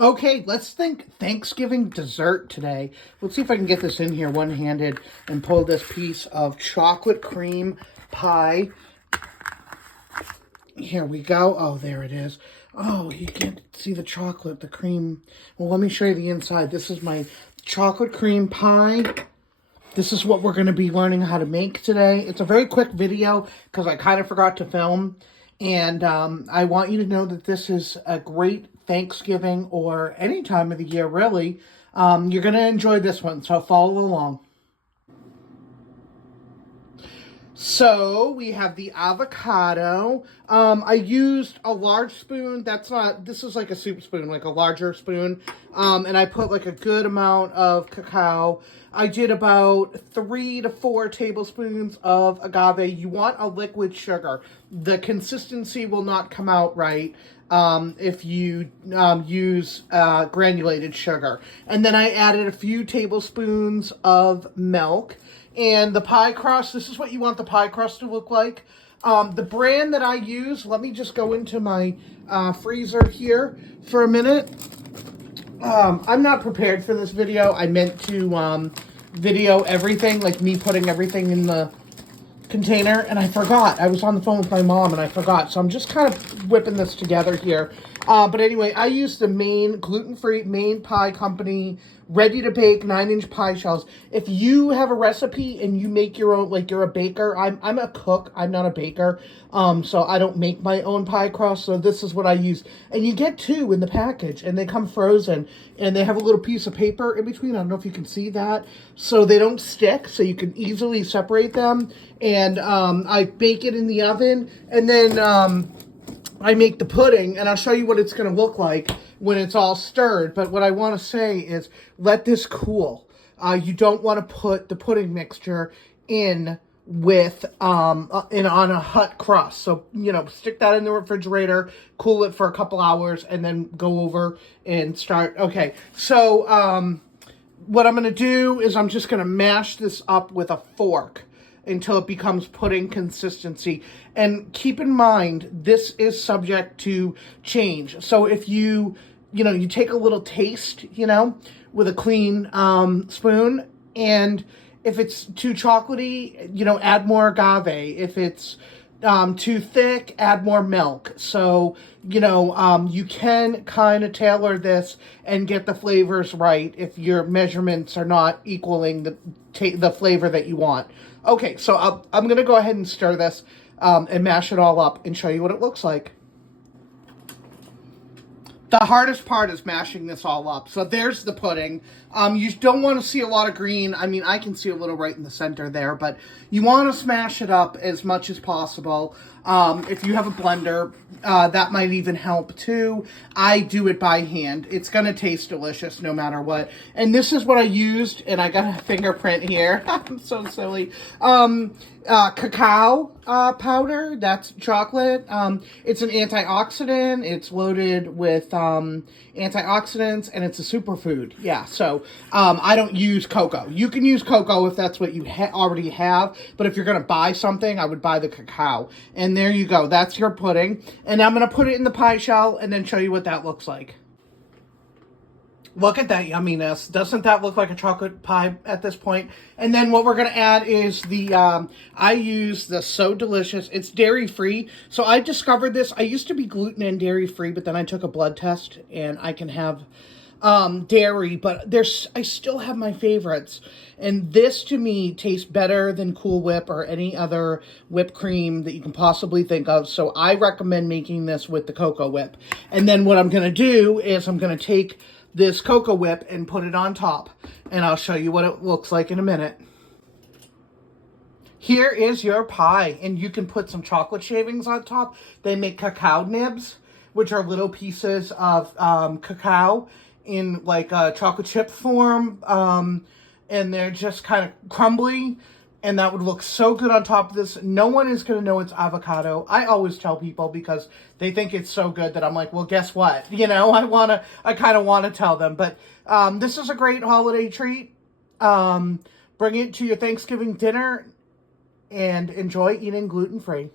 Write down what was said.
Okay, let's think Thanksgiving dessert today. Let's see if I can get this in here one-handed and pull this piece of chocolate cream pie. Here we go. Oh, there it is. Oh, you can't see the chocolate, the cream. Well, let me show you the inside. This is my chocolate cream pie. This is what we're going to be learning how to make today. It's a very quick video because I kind of forgot to film. And I want you to know that this is a great Thanksgiving or any time of the year, really. You're going to enjoy this one, so follow along. So we have the avocado. I used a large spoon. This is like a soup spoon, like a larger spoon. And I put like a good amount of cacao. I did about 3 to 4 tablespoons of agave. You want a liquid sugar. The consistency will not come out right if you use granulated sugar. And then I added a few tablespoons of milk. And the pie crust, this is what you want the pie crust to look like. The brand that I use, let me just go into my freezer here for a minute. I'm not prepared for this video. I meant to video everything, like me putting everything in the container, and I forgot. I was on the phone with my mom, and I forgot. So I'm just kind of whipping this together here. But anyway, I use the Maine, gluten-free Maine Pie Company, ready-to-bake 9-inch pie shells. If you have a recipe and you make your own, like you're a baker, I'm a cook, I'm not a baker, so I don't make my own pie crust, so this is what I use. And you get 2 in the package, and they come frozen, and they have a little piece of paper in between. I don't know if you can see that. So they don't stick, so you can easily separate them. And I bake it in the oven, and then I make the pudding, and I'll show you what it's going to look like when it's all stirred. But what I want to say is let this cool. You don't want to put the pudding mixture in with on a hot crust. So, stick that in the refrigerator, cool it for a couple hours, and then go over and start. Okay, so what I'm going to do is I'm just going to mash this up with a fork until it becomes pudding consistency. And keep in mind, this is subject to change. So if you take a little taste, with a clean spoon, and if it's too chocolatey, add more agave. If it's too thick, add more milk. So, you can kind of tailor this and get the flavors right if your measurements are not equaling the flavor that you want. Okay, so I'm going to go ahead and stir this and mash it all up and show you what it looks like. The hardest part is mashing this all up. So there's the pudding. You don't want to see a lot of green. I mean, I can see a little right in the center there, but you want to smash it up as much as possible. If you have a blender, that might even help too. I do it by hand. It's going to taste delicious no matter what. And this is what I used, and I got a fingerprint here. I'm so silly. Cacao powder, that's chocolate. It's an antioxidant. It's loaded with antioxidants, and it's a superfood. Yeah, so I don't use cocoa. You can use cocoa if that's what you already have, but if you're going to buy something, I would buy the cacao. And there you go. That's your pudding. And I'm going to put it in the pie shell and then show you what that looks like. Look at that yumminess. Doesn't that look like a chocolate pie at this point? And then what we're going to add is I use the So Delicious. It's dairy-free. So I discovered this. I used to be gluten and dairy-free, but then I took a blood test, and I can have dairy, but I still have my favorites. And this, to me, tastes better than Cool Whip or any other whipped cream that you can possibly think of. So I recommend making this with the Cocoa Whip. And then what I'm going to do is I'm going to take this Cocoa Whip and put it on top, and I'll show you what it looks like in a minute. Here is your pie, and you can put some chocolate shavings on top. They make cacao nibs, which are little pieces of cacao in like a chocolate chip form, and they're just kind of crumbly, and that would look so good on top of this. No one is going to know it's avocado. I always tell people because they think it's so good that I'm like, well, guess what? I kind of want to tell them. But this is a great holiday treat. Bring it to your Thanksgiving dinner and enjoy eating gluten-free.